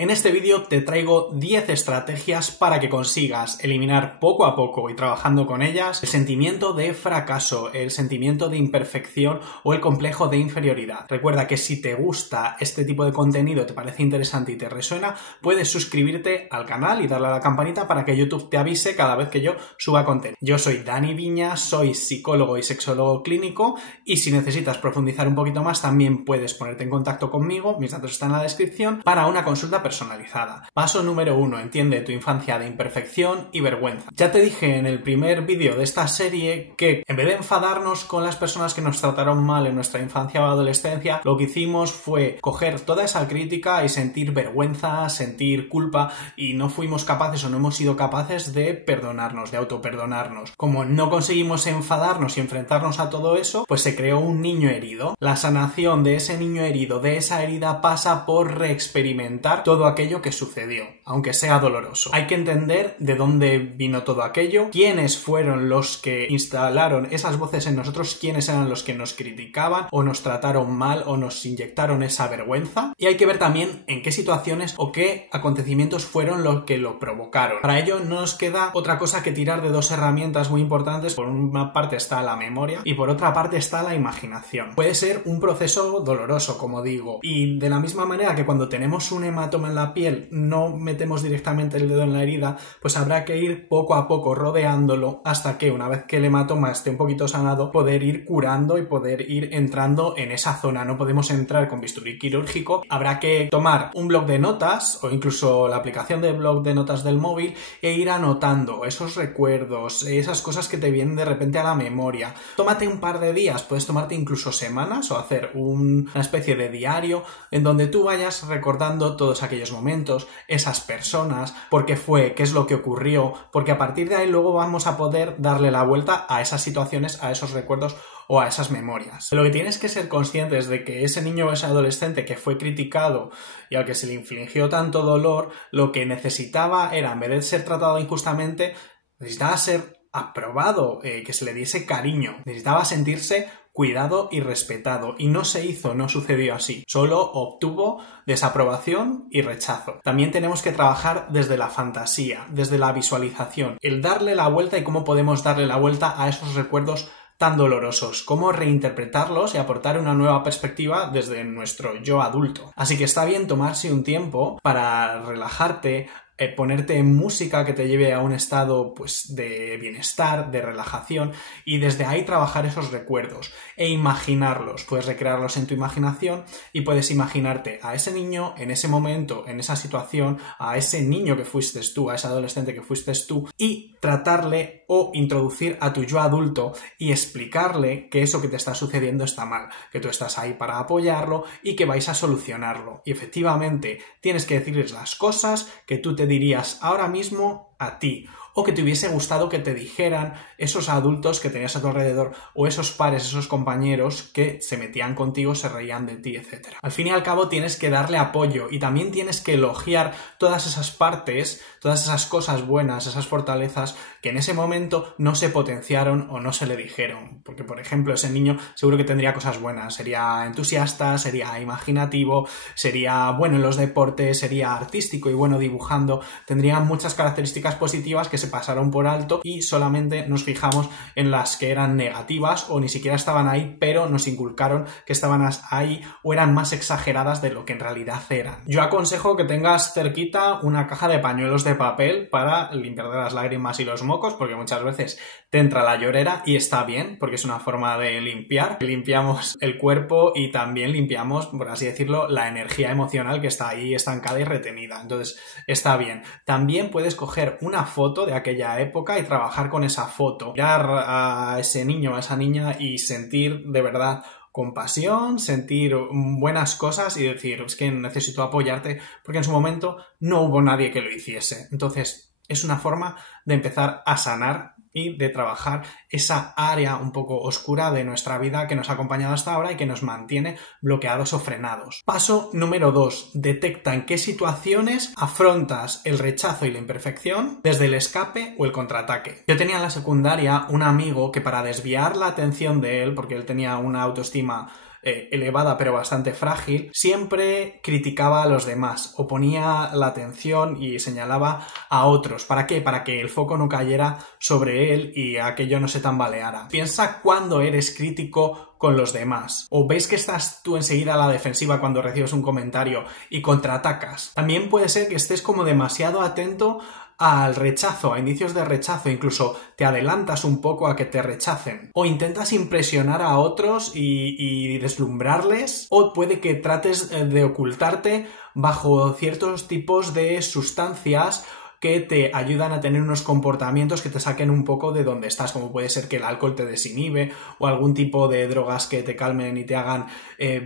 En este vídeo te traigo 10 estrategias para que consigas eliminar poco a poco y trabajando con ellas el sentimiento de fracaso, el sentimiento de imperfección o el complejo de inferioridad. Recuerda que si te gusta este tipo de contenido, te parece interesante y te resuena, puedes suscribirte al canal y darle a la campanita para que YouTube te avise cada vez que yo suba contenido. Yo soy Dani Viña, soy psicólogo y sexólogo clínico y si necesitas profundizar un poquito más también puedes ponerte en contacto conmigo, mis datos están en la descripción, para una consulta personalizada. Paso número 1, entiende tu infancia de imperfección y vergüenza. Ya te dije en el primer vídeo de esta serie que en vez de enfadarnos con las personas que nos trataron mal en nuestra infancia o adolescencia, lo que hicimos fue coger toda esa crítica y sentir vergüenza, sentir culpa y no fuimos capaces o no hemos sido capaces de perdonarnos, de autoperdonarnos. Como no conseguimos enfadarnos y enfrentarnos a todo eso, pues se creó un niño herido. La sanación de ese niño herido, de esa herida, pasa por reexperimentar todo aquello que sucedió, aunque sea doloroso. Hay que entender de dónde vino todo aquello, quiénes fueron los que instalaron esas voces en nosotros, quiénes eran los que nos criticaban o nos trataron mal o nos inyectaron esa vergüenza, y hay que ver también en qué situaciones o qué acontecimientos fueron los que lo provocaron. Para ello no nos queda otra cosa que tirar de dos herramientas muy importantes. Por una parte está la memoria y por otra parte está la imaginación. Puede ser un proceso doloroso, como digo, y de la misma manera que cuando tenemos un hematoma en la piel no metemos directamente el dedo en la herida, pues habrá que ir poco a poco rodeándolo hasta que una vez que el hematoma esté un poquito sanado, poder ir curando y poder ir entrando en esa zona. No podemos entrar con bisturí quirúrgico, habrá que tomar un bloc de notas o incluso la aplicación de bloc de notas del móvil e ir anotando esos recuerdos, esas cosas que te vienen de repente a la memoria. Tómate un par de días, puedes tomarte incluso semanas o hacer una especie de diario en donde tú vayas recordando todos aquellos momentos, esas personas, por qué fue, qué es lo que ocurrió, porque a partir de ahí luego vamos a poder darle la vuelta a esas situaciones, a esos recuerdos o a esas memorias. Lo que tienes que ser consciente es de que ese niño o ese adolescente que fue criticado y al que se le infligió tanto dolor, lo que necesitaba era, en vez de ser tratado injustamente, necesitaba ser aprobado, que se le diese cariño, necesitaba sentirse cuidado y respetado, y no se hizo, no sucedió así, solo obtuvo desaprobación y rechazo. También tenemos que trabajar desde la fantasía, desde la visualización, el darle la vuelta y cómo podemos darle la vuelta a esos recuerdos tan dolorosos, cómo reinterpretarlos y aportar una nueva perspectiva desde nuestro yo adulto. Así que está bien tomarse un tiempo para relajarte, ponerte música que te lleve a un estado pues de bienestar, de relajación, y desde ahí trabajar esos recuerdos e imaginarlos. Puedes recrearlos en tu imaginación y puedes imaginarte a ese niño en ese momento, en esa situación, a ese niño que fuiste tú, a ese adolescente que fuiste tú, y tratarle o introducir a tu yo adulto y explicarle que eso que te está sucediendo está mal, que tú estás ahí para apoyarlo y que vais a solucionarlo. Y efectivamente tienes que decirles las cosas que tú te dirías ahora mismo a ti, o que te hubiese gustado que te dijeran esos adultos que tenías a tu alrededor, o esos pares, esos compañeros que se metían contigo, se reían de ti, etc. Al fin y al cabo tienes que darle apoyo y también tienes que elogiar todas esas partes, todas esas cosas buenas, esas fortalezas que en ese momento no se potenciaron o no se le dijeron. Porque, por ejemplo, ese niño seguro que tendría cosas buenas, sería entusiasta, sería imaginativo, sería bueno en los deportes, sería artístico y bueno dibujando, tendría muchas características positivas que se pasaron por alto y solamente nos fijamos en las que eran negativas o ni siquiera estaban ahí, pero nos inculcaron que estaban ahí o eran más exageradas de lo que en realidad eran. Yo aconsejo que tengas cerquita una caja de pañuelos de papel para limpiar de las lágrimas y los mocos, porque muchas veces te entra la llorera y está bien, porque es una forma de limpiar. Limpiamos el cuerpo y también limpiamos, por así decirlo, la energía emocional que está ahí estancada y retenida. Entonces, está bien. También puedes coger una foto de aquella época y trabajar con esa foto. Mirar a ese niño o a esa niña y sentir de verdad compasión, sentir buenas cosas y decir, es que necesito apoyarte porque en su momento no hubo nadie que lo hiciese. Entonces, es una forma de empezar a sanar y de trabajar esa área un poco oscura de nuestra vida que nos ha acompañado hasta ahora y que nos mantiene bloqueados o frenados. Paso número 2. Detecta en qué situaciones afrontas el rechazo y la imperfección desde el escape o el contraataque. Yo tenía en la secundaria un amigo que, para desviar la atención de él, porque él tenía una autoestima elevada pero bastante frágil, siempre criticaba a los demás o ponía la atención y señalaba a otros. ¿Para qué? Para que el foco no cayera sobre él y aquello no se tambaleara. Piensa cuando eres crítico con los demás. O ves que estás tú enseguida a la defensiva cuando recibes un comentario y contraatacas. También puede ser que estés como demasiado atento al rechazo, a indicios de rechazo, incluso te adelantas un poco a que te rechacen. O intentas impresionar a otros y deslumbrarles, o puede que trates de ocultarte bajo ciertos tipos de sustancias que te ayudan a tener unos comportamientos que te saquen un poco de donde estás, como puede ser que el alcohol te desinhibe o algún tipo de drogas que te calmen y te hagan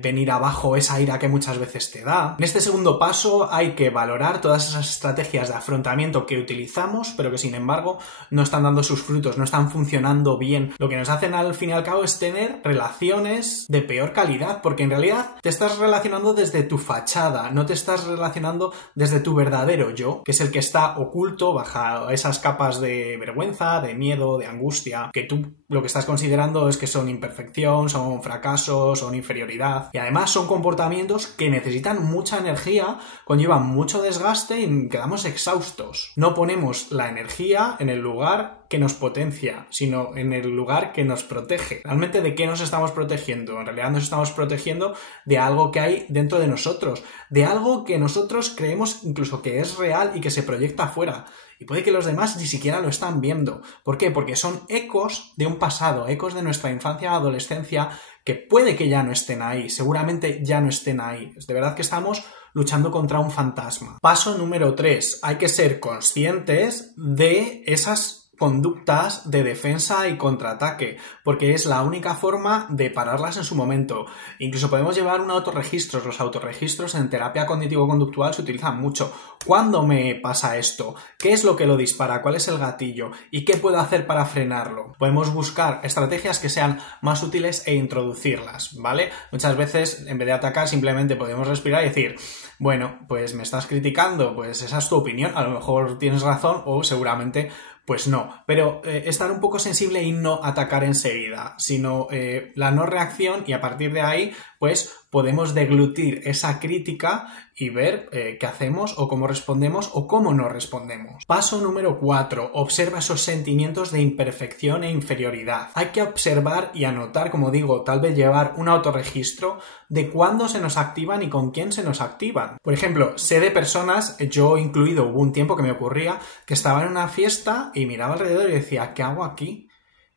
venir abajo esa ira que muchas veces te da. En este segundo paso hay que valorar todas esas estrategias de afrontamiento que utilizamos, pero que sin embargo no están dando sus frutos, no están funcionando bien. Lo que nos hacen al fin y al cabo es tener relaciones de peor calidad, porque en realidad te estás relacionando desde tu fachada, no te estás relacionando desde tu verdadero yo, que es el que está oculto bajo esas capas de vergüenza, de miedo, de angustia, que tú lo que estás considerando es que son imperfección, son fracasos, son inferioridad, y además son comportamientos que necesitan mucha energía, conllevan mucho desgaste y quedamos exhaustos. No ponemos la energía en el lugar que nos potencia, sino en el lugar que nos protege. ¿Realmente de qué nos estamos protegiendo? En realidad nos estamos protegiendo de algo que hay dentro de nosotros, de algo que nosotros creemos incluso que es real y que se proyecta afuera. Y puede que los demás ni siquiera lo están viendo. ¿Por qué? Porque son ecos de un pasado, ecos de nuestra infancia, adolescencia, que puede que ya no estén ahí, seguramente ya no estén ahí. Es de verdad que estamos luchando contra un fantasma. Paso número 3. Hay que ser conscientes de esas conductas de defensa y contraataque, porque es la única forma de pararlas en su momento. Incluso podemos llevar un autorregistro. Los autorregistros en terapia cognitivo-conductual se utilizan mucho. ¿Cuándo me pasa esto? ¿Qué es lo que lo dispara? ¿Cuál es el gatillo? ¿Y qué puedo hacer para frenarlo? Podemos buscar estrategias que sean más útiles e introducirlas, ¿vale? Muchas veces, en vez de atacar, simplemente podemos respirar y decir, bueno, pues me estás criticando, pues esa es tu opinión, a lo mejor tienes razón o seguramente pues no, pero estar un poco sensible y no atacar enseguida, sino la no reacción, y a partir de ahí pues podemos deglutir esa crítica y ver qué hacemos o cómo respondemos o cómo no respondemos. Paso número 4. Observa esos sentimientos de imperfección e inferioridad. Hay que observar y anotar, como digo, tal vez llevar un autorregistro de cuándo se nos activan y con quién se nos activan. Por ejemplo, sé de personas, yo incluido, hubo un tiempo que me ocurría que estaba en una fiesta y miraba alrededor y decía, ¿qué hago aquí?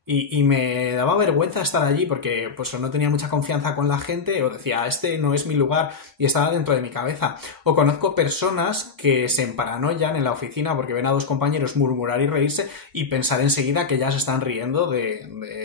Y me daba vergüenza estar allí porque pues no tenía mucha confianza con la gente, o decía, este no es mi lugar, y estaba dentro de mi cabeza. O conozco personas que se emparanoian en la oficina porque ven a dos compañeros murmurar y reírse y pensar enseguida que ya se están riendo de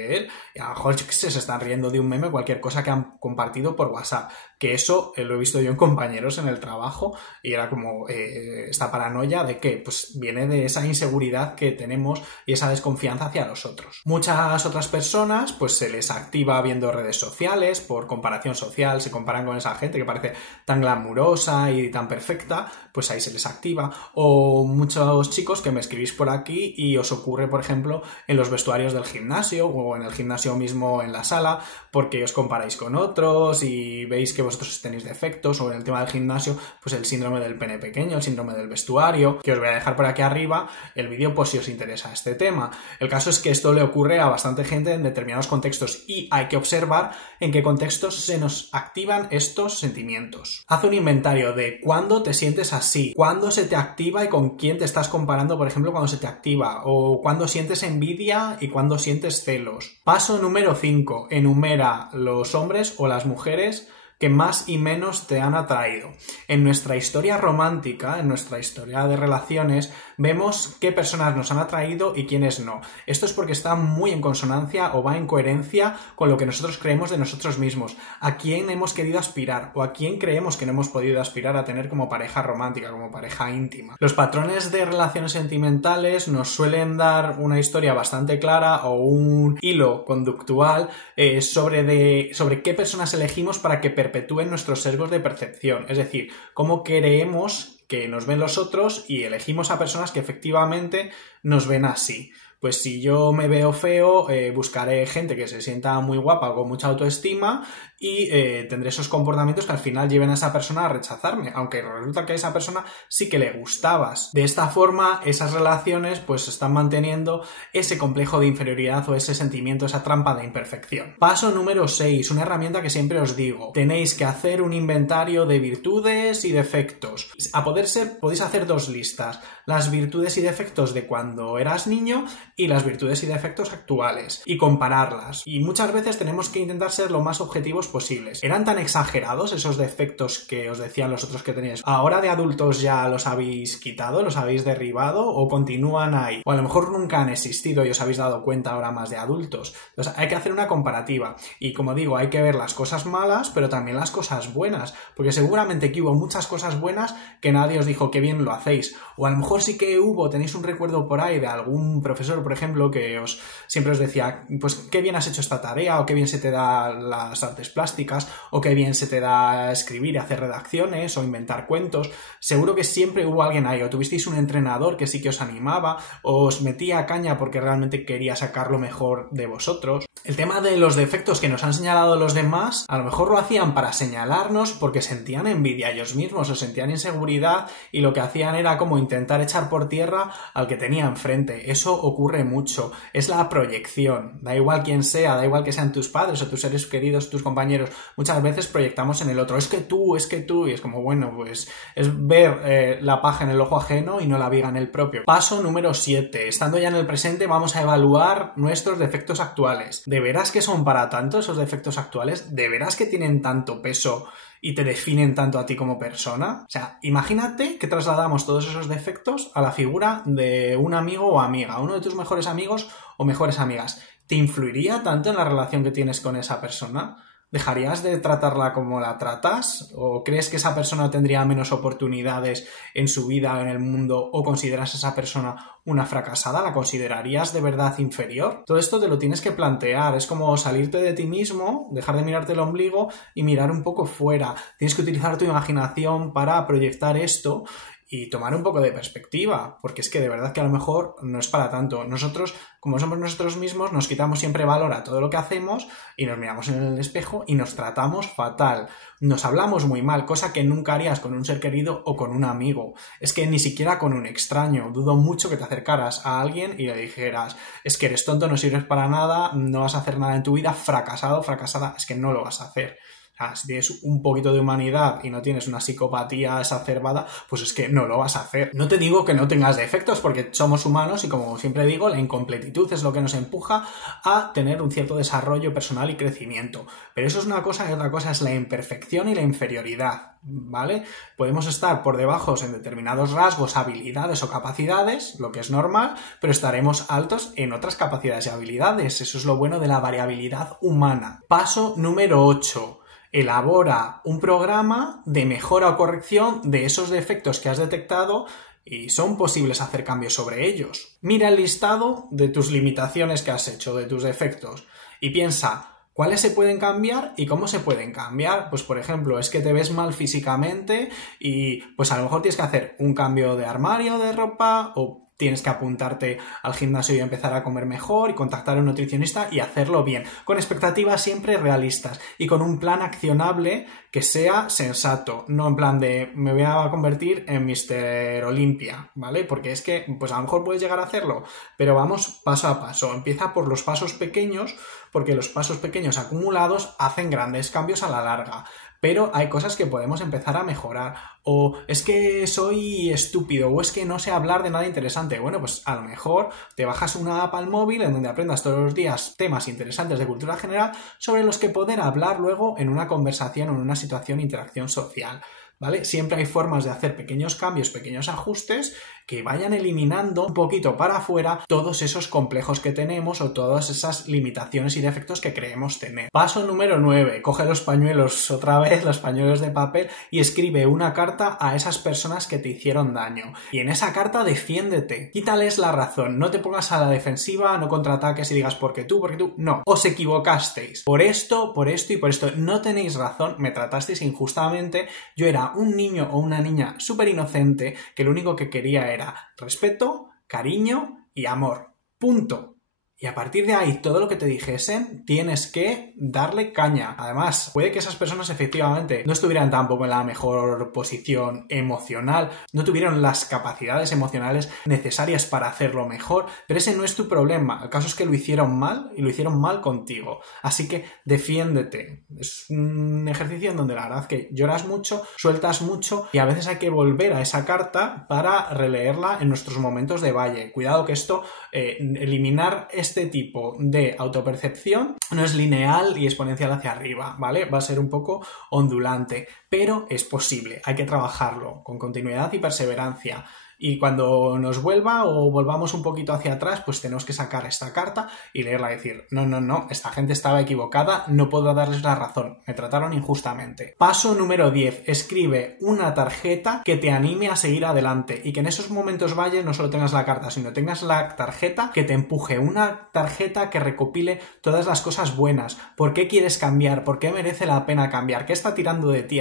él. Y a lo mejor, yo qué sé, se están riendo de un meme, cualquier cosa que han compartido por WhatsApp. Que eso lo he visto yo en compañeros en el trabajo y era como esta paranoia de que pues viene de esa inseguridad que tenemos y esa desconfianza hacia los otros. Muchas otras personas pues se les activa viendo redes sociales, por comparación social, se comparan con esa gente que parece tan glamurosa y tan perfecta, pues ahí se les activa. O muchos chicos que me escribís por aquí y os ocurre, por ejemplo, en los vestuarios del gimnasio o en el gimnasio mismo en la sala, porque os comparáis con otros y veis que vosotros tenéis defectos, o en el tema del gimnasio, pues el síndrome del pene pequeño, el síndrome del vestuario, que os voy a dejar por aquí arriba el vídeo por si os interesa este tema. El caso es que esto le ocurre a bastante gente en determinados contextos y hay que observar en qué contextos se nos activan estos sentimientos. Haz un inventario de cuándo te sientes así, cuándo se te activa y con quién te estás comparando, por ejemplo, cuando se te activa, o cuándo sientes envidia y cuándo sientes celos. Paso número 5. Enumera los hombres o las mujeres que más y menos te han atraído. En nuestra historia romántica, en nuestra historia de relaciones, vemos qué personas nos han atraído y quiénes no. Esto es porque está muy en consonancia o va en coherencia con lo que nosotros creemos de nosotros mismos. A quién hemos querido aspirar o a quién creemos que no hemos podido aspirar a tener como pareja romántica, como pareja íntima. Los patrones de relaciones sentimentales nos suelen dar una historia bastante clara o un hilo conductual sobre qué personas elegimos para que perpetúen nuestros sesgos de percepción, es decir, cómo creemos que nos ven los otros y elegimos a personas que efectivamente nos ven así. Pues si yo me veo feo, buscaré gente que se sienta muy guapa, con mucha autoestima, y tendré esos comportamientos que al final lleven a esa persona a rechazarme, aunque resulta que a esa persona sí que le gustabas. De esta forma, esas relaciones pues están manteniendo ese complejo de inferioridad o ese sentimiento, esa trampa de imperfección. Paso número 6, una herramienta que siempre os digo. Tenéis que hacer un inventario de virtudes y defectos. A poder ser, podéis hacer 2 listas. Las virtudes y defectos de cuando eras niño y las virtudes y defectos actuales. Y compararlas. Y muchas veces tenemos que intentar ser lo más objetivos posibles. ¿Eran tan exagerados esos defectos que os decían los otros que teníais? ¿Ahora de adultos ya los habéis quitado, los habéis derribado o continúan ahí? O a lo mejor nunca han existido y os habéis dado cuenta ahora más de adultos. Entonces hay que hacer una comparativa. Y como digo, hay que ver las cosas malas, pero también las cosas buenas. Porque seguramente que hubo muchas cosas buenas que nadie os dijo que bien lo hacéis. O a lo mejor sí que tenéis un recuerdo por ahí de algún profesor, por ejemplo, que siempre os decía, pues qué bien has hecho esta tarea, o qué bien se te da las artes plásticas, o qué bien se te da escribir y hacer redacciones, o inventar cuentos. Seguro que siempre hubo alguien ahí, o tuvisteis un entrenador que sí que os animaba, o os metía caña porque realmente quería sacar lo mejor de vosotros. El tema de los defectos que nos han señalado los demás, a lo mejor lo hacían para señalarnos porque sentían envidia ellos mismos o sentían inseguridad y lo que hacían era como intentar echar por tierra al que tenía enfrente. Eso ocurre mucho. Es la proyección. Da igual quién sea, da igual que sean tus padres o tus seres queridos, tus compañeros. Muchas veces proyectamos en el otro. Es que tú, y es como, bueno, pues es ver la paja en el ojo ajeno y no la viga en el propio. Paso número 7. Estando ya en el presente, vamos a evaluar nuestros defectos actuales. ¿De veras que son para tanto esos defectos actuales? ¿De veras que tienen tanto peso y te definen tanto a ti como persona? O sea, imagínate que trasladamos todos esos defectos a la figura de un amigo o amiga, uno de tus mejores amigos o mejores amigas. ¿Te influiría tanto en la relación que tienes con esa persona? ¿Dejarías de tratarla como la tratas? ¿O crees que esa persona tendría menos oportunidades en su vida, en el mundo? ¿O consideras a esa persona una fracasada? ¿La considerarías de verdad inferior? Todo esto te lo tienes que plantear. Es como salirte de ti mismo, dejar de mirarte el ombligo y mirar un poco fuera. Tienes que utilizar tu imaginación para proyectar esto y tomar un poco de perspectiva, porque es que de verdad que a lo mejor no es para tanto. Nosotros, como somos nosotros mismos, nos quitamos siempre valor a todo lo que hacemos y nos miramos en el espejo y nos tratamos fatal. Nos hablamos muy mal, cosa que nunca harías con un ser querido o con un amigo. Es que ni siquiera con un extraño. Dudo mucho que te acercaras a alguien y le dijeras, es que eres tonto, no sirves para nada, no vas a hacer nada en tu vida, fracasado, fracasada, es que no lo vas a hacer. Si tienes un poquito de humanidad y no tienes una psicopatía exacerbada, pues es que no lo vas a hacer. No te digo que no tengas defectos, porque somos humanos y como siempre digo, la incompletitud es lo que nos empuja a tener un cierto desarrollo personal y crecimiento. Pero eso es una cosa y otra cosa es la imperfección y la inferioridad, ¿vale? Podemos estar por debajo en determinados rasgos, habilidades o capacidades, lo que es normal, pero estaremos altos en otras capacidades y habilidades. Eso es lo bueno de la variabilidad humana. Paso número 8. Elabora un programa de mejora o corrección de esos defectos que has detectado y son posibles hacer cambios sobre ellos. Mira el listado de tus limitaciones que has hecho, de tus defectos, y piensa cuáles se pueden cambiar y cómo se pueden cambiar. Pues por ejemplo, es que te ves mal físicamente y pues a lo mejor tienes que hacer un cambio de armario de ropa o tienes que apuntarte al gimnasio y empezar a comer mejor y contactar a un nutricionista y hacerlo bien, con expectativas siempre realistas y con un plan accionable que sea sensato, no en plan de me voy a convertir en Mr. Olympia, ¿vale? Porque es que pues a lo mejor puedes llegar a hacerlo, pero vamos paso a paso, empieza por los pasos pequeños, porque los pasos pequeños acumulados hacen grandes cambios a la larga. Pero hay cosas que podemos empezar a mejorar. O es que soy estúpido, o es que no sé hablar de nada interesante. Bueno, pues a lo mejor te bajas una app al móvil en donde aprendas todos los días temas interesantes de cultura general sobre los que poder hablar luego en una conversación o en una situación de interacción social, ¿vale? Siempre hay formas de hacer pequeños cambios, pequeños ajustes que vayan eliminando un poquito para afuera todos esos complejos que tenemos o todas esas limitaciones y defectos que creemos tener. Paso número 9. Coge los pañuelos otra vez, los pañuelos de papel y escribe una carta a esas personas que te hicieron daño. Y en esa carta defiéndete. Quítales la razón. No te pongas a la defensiva, no contraataques y digas porque tú. No. Os equivocasteis. Por esto y por esto. No tenéis razón. Me tratasteis injustamente. Yo era un niño o una niña súper inocente que lo único que quería era respeto, cariño y amor. Punto. Y a partir de ahí, todo lo que te dijesen, tienes que darle caña. Además, puede que esas personas efectivamente no estuvieran tampoco en la mejor posición emocional, no tuvieron las capacidades emocionales necesarias para hacerlo mejor, pero ese no es tu problema. El caso es que lo hicieron mal y lo hicieron mal contigo. Así que defiéndete. Es un ejercicio en donde la verdad que lloras mucho, sueltas mucho y a veces hay que volver a esa carta para releerla en nuestros momentos de valle. Cuidado que esto, eliminar este tipo de autopercepción no es lineal y exponencial hacia arriba, ¿vale? Va a ser un poco ondulante, pero es posible, hay que trabajarlo con continuidad y perseverancia. Y cuando nos vuelva o volvamos un poquito hacia atrás, pues tenemos que sacar esta carta y leerla y decir, no, esta gente estaba equivocada, no puedo darles la razón, me trataron injustamente. Paso número 10, escribe una tarjeta que te anime a seguir adelante y que en esos momentos valle no solo tengas la carta, sino tengas la tarjeta que te empuje, una tarjeta que recopile todas las cosas buenas. ¿Por qué quieres cambiar? ¿Por qué merece la pena cambiar? ¿Qué está tirando de ti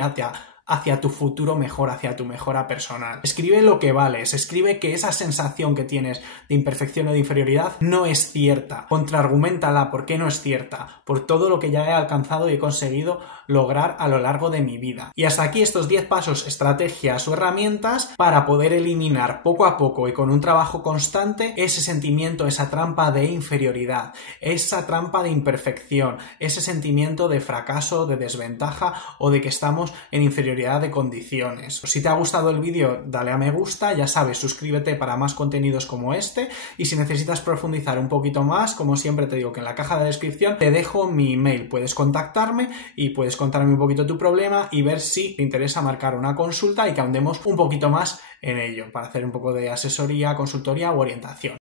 hacia tu futuro mejor, hacia tu mejora personal? Escribe lo que vales, escribe que esa sensación que tienes de imperfección o de inferioridad no es cierta. Contraarguméntala, ¿por qué no es cierta? Por todo lo que ya he alcanzado y he conseguido lograr a lo largo de mi vida. Y hasta aquí estos 10 pasos, estrategias o herramientas para poder eliminar poco a poco y con un trabajo constante ese sentimiento, esa trampa de inferioridad, esa trampa de imperfección, ese sentimiento de fracaso, de desventaja o de que estamos en inferioridad de condiciones. Si te ha gustado el vídeo, dale a me gusta, ya sabes, suscríbete para más contenidos como este y si necesitas profundizar un poquito más, como siempre te digo que en la caja de descripción te dejo mi email, puedes contactarme y puedes contarme un poquito tu problema y ver si te interesa marcar una consulta y que ahondemos un poquito más en ello para hacer un poco de asesoría, consultoría u orientación.